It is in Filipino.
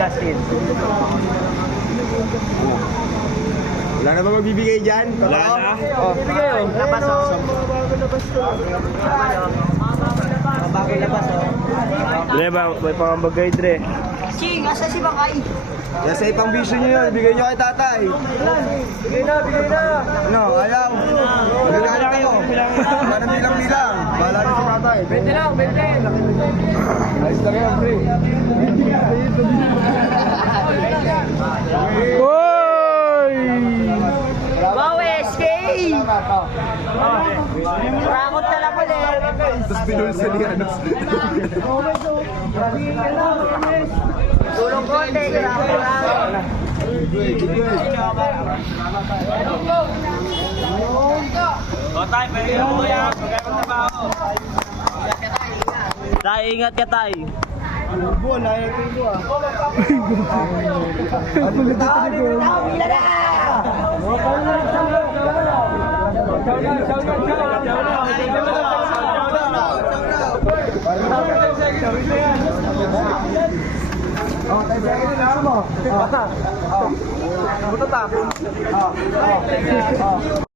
Justin. Wala na ba magbibigay dyan? Wala na. Oh, bigay oh. Labas oh. Bago labas oh. Dre, may pangambagay, Dre. Ching, asa si Bakay? Yan sa ipang bisyo nyo yun, bigay nyo kay tatay. Bigay na, bigay na. Ano, ayaw? Gagalit kayo. Wala na bilang-bilang. Bahala na si tatay. 20 lang, 20. Ayos lang yan, pre. Hoy! Wow, SK! Rakot na lang ulit. Tapos binulsa ni Anos. Tulong konti, grabe lang. Tay, ingat ka, tay. Buwan, ayaw ko ito ah. Oh, tayo sa akin na mo. Buto tapon.